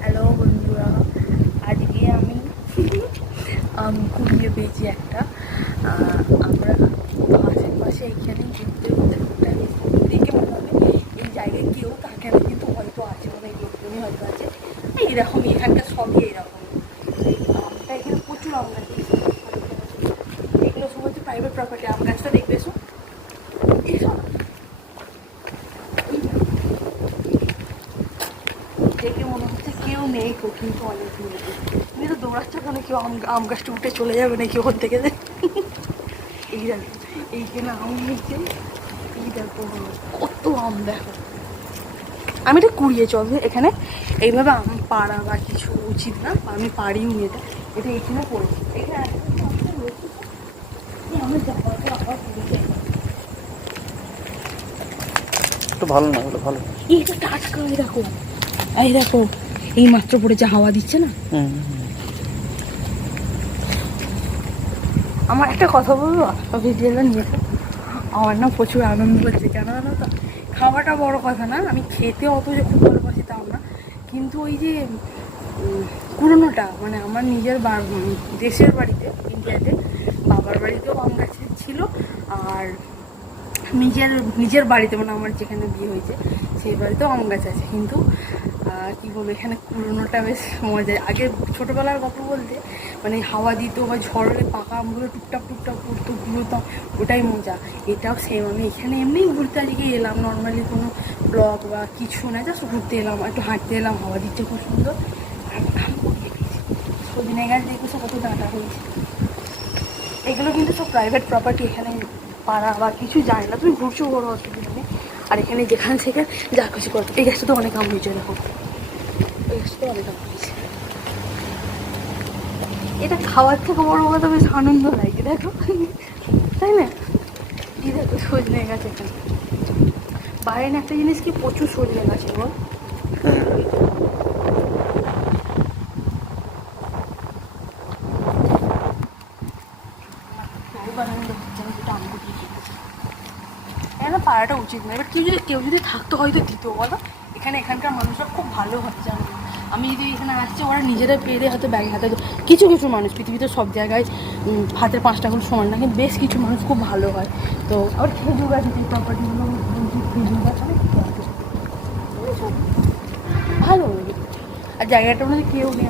Hello বন্ধুরা, আজকে আমি কুড়িয়ে পেয়েছি একটা। আমরা আশেপাশে এইখানে ঘুরতে ঘুরতে দেখে মনে হবে এই জায়গায় কেউ থাকে না, কিন্তু হয়তো আছে, অনেক লোকজনই হয়তো আছে। এইরকম এখানকার সবই এইরকম। আমটা এখানে প্রচুর আম গাছ, এগুলো সব হচ্ছে প্রাইভেট প্রপার্টি। আম গাছটা দেখবে এসো, এসব দেখে মনে হচ্ছে কেউ নেই, কিন্তু অনেক দূরে। তুমি তো দৌড়াচ্ছ কেন? কেউ আম গাছটা উঠে চলে যাবে নাকি ওখান থেকে? এই দেখো, এইখানে আম হয়েছে, এই দেখো কত আম। দেখো আমি এটা কুড়িয়ে চল এখানে এইভাবে আম পাড়া বা কিছু উচিত না, আমি পারিও নি। এটা এখানে পড়েছি, এখানে আমার জায়গাটা আবার কুড়িয়ে একটু ভালো না হলে ভালো। এইটা টাটকা। এই দেখো, এই দেখো, এই মাত্র পড়েছে, হাওয়া দিচ্ছে না। আমার একটা কথা বলবো, ভিডিওটা নিয়ে আমার না প্রচুর আনন্দ হচ্ছে। কেন জানো তো? খাওয়াটা বড় কথা না, আমি খেতে অত যে খুব ভালোবাসি তাও না, কিন্তু ওই যে পুরোনোটা মানে আমার নিজের দেশের বাড়িতে ইন্ডিয়াতে বাবার বাড়িতেও আম গাছ ছিল, আর নিজের বাড়িতে মানে আমার যেখানে বিয়ে হয়েছে সেই বাড়িতেও আম গাছ আছে। কিন্তু কী বলবো, এখানে কুড়োনোটা বেশ মজা। আগে ছোটোবেলার গল্প বলতে মানে হাওয়া দিত বা ঝড়ে পাকা আমগুলো টুকটাক টুকটাক পড়তো, ঘুরোতাম, ওটাই মজা। এটাও সেম। আমি এখানে এমনিই ঘুরতে আজকে এলাম, নর্মালি কোনো ব্লগ বা কিছু না, জাস্ট ঘুরতে এলাম, একটু হাঁটতে এলাম, হাওয়া দিচ্ছে খুব সুন্দর। আর আম কুড়িয়ে পেয়েছি, সজনে গাছ দেখেছো কত ডাঁটা হয়েছে। এগুলো কিন্তু সব প্রাইভেট প্রপার্টি, এখানে পাড়া বা কিছু যায় না, তুমি ঘুরছো বড় অসুবিধা নেই। আর এখানে যেখানে সেখানে যা কিছু করতো। এই গাছটা তো অনেক আম হয়েছে, দেখো এই গাছটা তো অনেক আম হয়েছে। এটা খাওয়ার থেকে বড় কথা বেশ আনন্দ লাগে, দেখো তাই না? এই দেখো সজনে গাছ, এখানে বাইরে একটা জিনিস কি প্রচুর সজনে গাছ বল। এখানে পাড়াটা উচিত না। এবার কেউ যদি থাকতো হয়তো দিত, বলো। এখানকার মানুষরা খুব ভালো হয়, জানো। আমি যদি এখানে আসছি, ওরা নিজেরা পেরে হয়তো ব্যাগে হাতে কিছু কিছু মানুষ, পৃথিবীতে সব জায়গায় হাতের পাঁচটা করে সমান না, কিন্তু বেশ কিছু মানুষ খুব ভালো হয়। তো আবার খেজুর গাছ, যে প্রপার্টিগুলো খেজুর গাছ অনেক ভালো লাগে। আর জায়গাটার মধ্যে কেউ নেই,